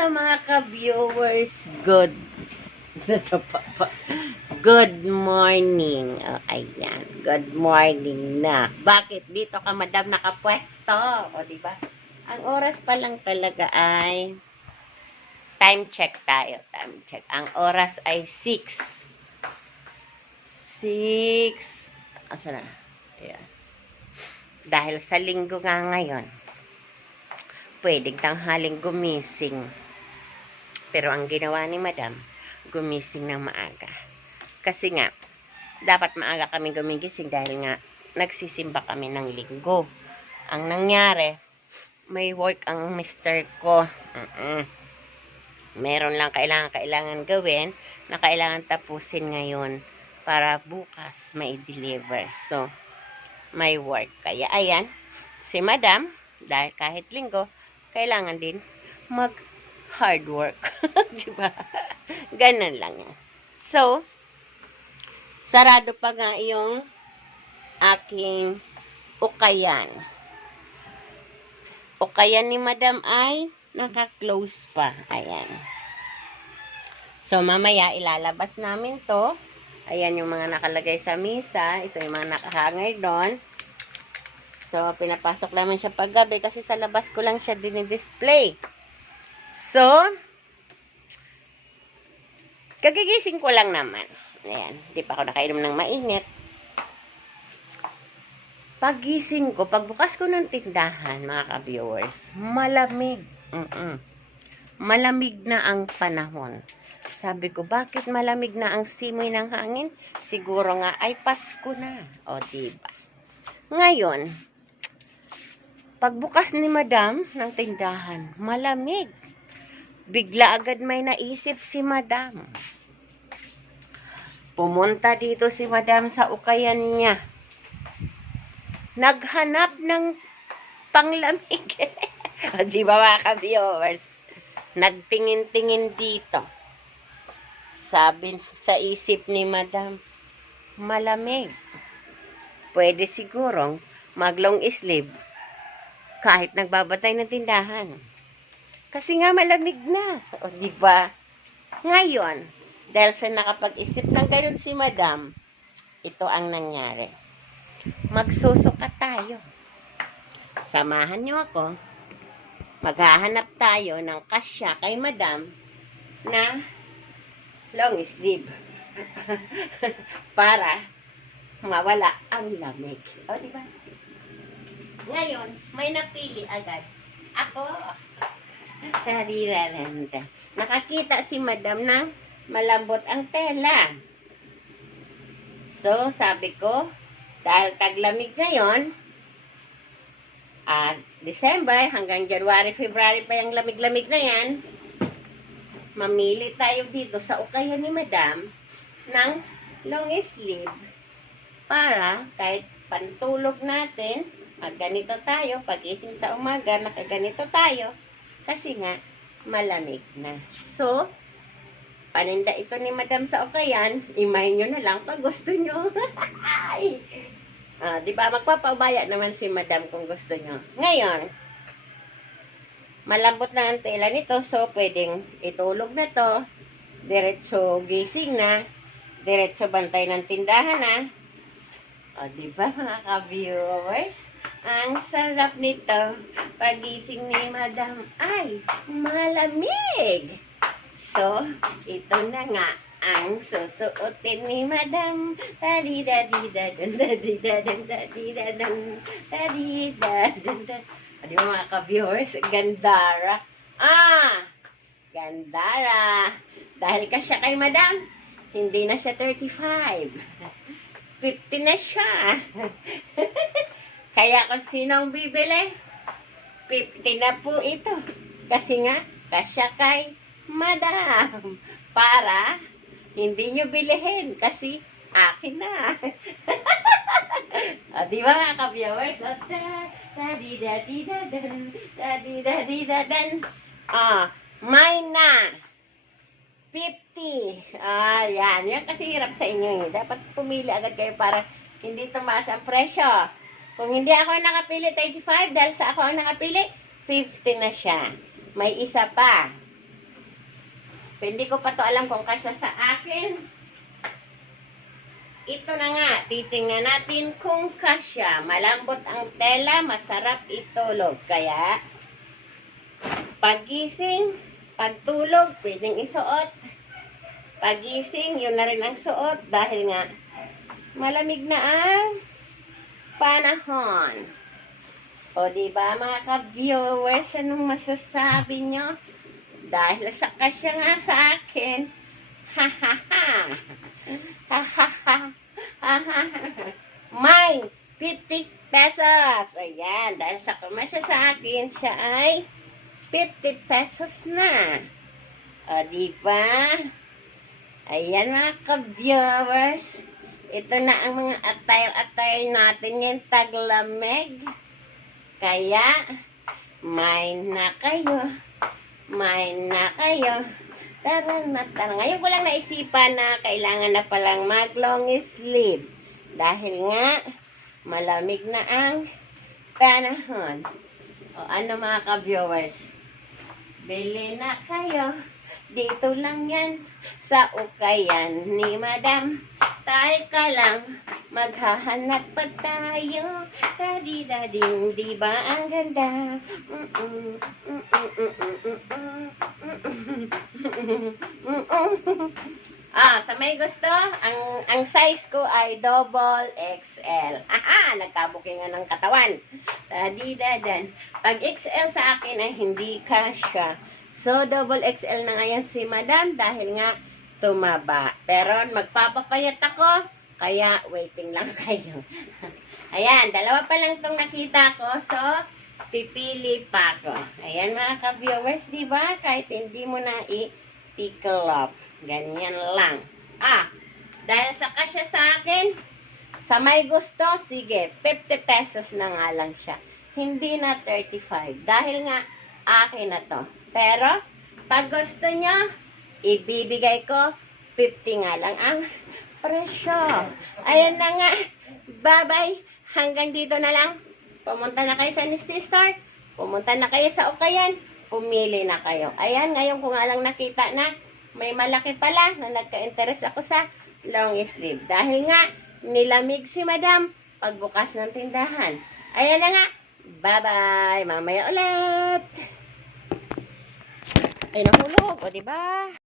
Hello mga ka-viewers. Good. Good morning. Oh, ayan. Good morning na. Bakit dito ka madam nakapwesto? O, di ba? Ang oras pa lang talaga ay time check tayo. Time check. Ang oras ay 6. 6. Asa na? Ayan. Dahil sa linggo nga ngayon, pwedeng tanghaling gumising. Pero ang ginawa ni madam, gumising ng maaga. Kasi nga, dapat maaga kami gumigising dahil nga nagsisimba kami ng linggo. Ang nangyari, may work ang mister ko. Mm-mm. Meron lang kailangan kailangan gawin na kailangan tapusin ngayon para bukas may deliver. So, may work. Kaya ayan, si madam, dahil kahit linggo, kailangan din mag hard work. Di ba? Ganun lang yan. So, sarado pa nga yung aking ukayan. Ukayan ni madam ay naka-close pa. Ayan. So, mamaya ilalabas namin to. Ayan yung mga nakalagay sa misa. Ito yung mga nakahangay doon. So, pinapasok namin siya paggabi kasi sa labas ko lang siya dinidisplay. So, kagigising ko lang naman. Ayan, di pa ako nakainom ng mainit. Pagising ko, pagbukas ko ng tindahan, mga ka-viewers, malamig. Mm-mm. Malamig na ang panahon. Sabi ko, bakit malamig na ang simoy ng hangin? Siguro nga ay Pasko na. O, diba? Ngayon, pagbukas ni madam ng tindahan, malamig. Bigla agad may naisip si madam. Pumunta dito si madam sa ukayan niya. Naghanap ng panglamig. di ba mga ka-viewers? Nagtingin-tingin dito. Sabi sa isip ni madam, malamig. Pwede sigurong maglong sleeve kahit nagbabatay ng tindahan. Kasi nga malamig na. O, di ba? Ngayon, dahil sa nakapag-isip ng ganun si madam, ito ang nangyari. Magsusukat tayo. Samahan niyo ako. Maghahanap tayo ng kasya kay madam na long sleeve. Para mawala ang lamig. O, di ba? Ngayon, may napili agad. Ako. Tariraranda. Nakakita si madam na malambot ang tela. So, sabi ko, dahil taglamig ngayon, at December hanggang January, February pa yung lamig-lamig na yan, mamili tayo dito sa ukayan ni madam ng long sleeve para kahit pantulog natin, magganito tayo, pagising sa umaga, nakaganito tayo, kasi nga, malamig na. So, paninda ito ni Madam sa Okayan, imay nyo na lang pag gusto nyo. Ah, di ba, magpapabaya naman si Madam kung gusto nyo. Ngayon, malambot lang ang tela nito, so pwedeng itulog na to, diretso gising na, diretso bantay ng tindahan na. O, di ba mga ka-viewers? Ang sarap nito. Pagising ni Madam ay malamig. So, ito na nga ang susuotin ni Madam. Ka-viewers? Gandara. Ah! Gandara. Dahil ka siya kay Madam, hindi na siya 35. 50 na siya. Kaya kung sinong bibili, 50 na po ito. Kasi nga, kasya kay Madam. Para hindi nyo bilihin kasi akin na. o, di ba mga ka-viewers? O, da, da, di, da, di, da, dan, da, di, da, di, da, dan. O, mine na. 50. Ah, yan. Yan kasi hirap sa inyo eh. Dapat pumili agad kayo para hindi tumaas ang presyo. Kung hindi ako nakapili 35, dahil sa ako ang nakapili, 50 na siya. May isa pa. Hindi ko pa to alam kung kasya sa akin. Ito na nga, titingnan natin kung kasya. Malambot ang tela, masarap itulog. Kaya, pagising, pagtulog, pwedeng isuot. Pagising, yun na rin ang suot dahil nga malamig na ang panahon. O di ba mga ka-viewers, anong masasabi nyo? Dahil sa kasya nga sa akin, ha ha ha, ha ha ha, ha ha ha, may 50 pesos. Ayan, dahil sa kumasya sa akin, siya ay 50 pesos na. O di ba? Ayan mga ka-viewers. Ito na ang mga attire-attire natin ngayon taglamig. Kaya, may na kayo. May na kayo. Tara na, tara. Ngayon ko lang naisipan na kailangan na palang mag long sleeve. Dahil nga, malamig na ang panahon. O ano mga ka-viewers? Bili na kayo. Dito lang yan sa ukayan ni Madam. Tayo ka lang, maghahanap pa tayo. Dadi dading, di ba ang ganda? Ah, sa may gusto, ang ang size ko ay double XL. Aha, nagkabukingan ng katawan. Dadi dadan. Pag XL sa akin ay hindi kasya. So, double XL na ngayon si Madam dahil nga tumaba. Pero magpapapayat ako, kaya waiting lang kayo. Ayan, dalawa pa lang itong nakita ko. So, pipili pa ako. Ayan mga ka-viewers, di ba? Kahit hindi mo na i-tickle up. Ganyan lang. Ah, dahil sa kasya sa akin, sa may gusto, sige, 50 pesos na nga lang siya. Hindi na 35. Dahil nga, akin na to. Pero, pag gusto nyo, ibibigay ko 50 nga lang ang presyo. Ayan na nga. Bye-bye. Hanggang dito na lang. Pumunta na kayo sa Nisty Store. Pumunta na kayo sa Ukayan. Pumili na kayo. Ayan, ngayon ko nga lang nakita na may malaki pala na nagka-interest ako sa long sleeve. Dahil nga, nilamig si madam pagbukas ng tindahan. Ayan na nga. Bye-bye. Mamaya ulit. Ay, nahulog. O, diba?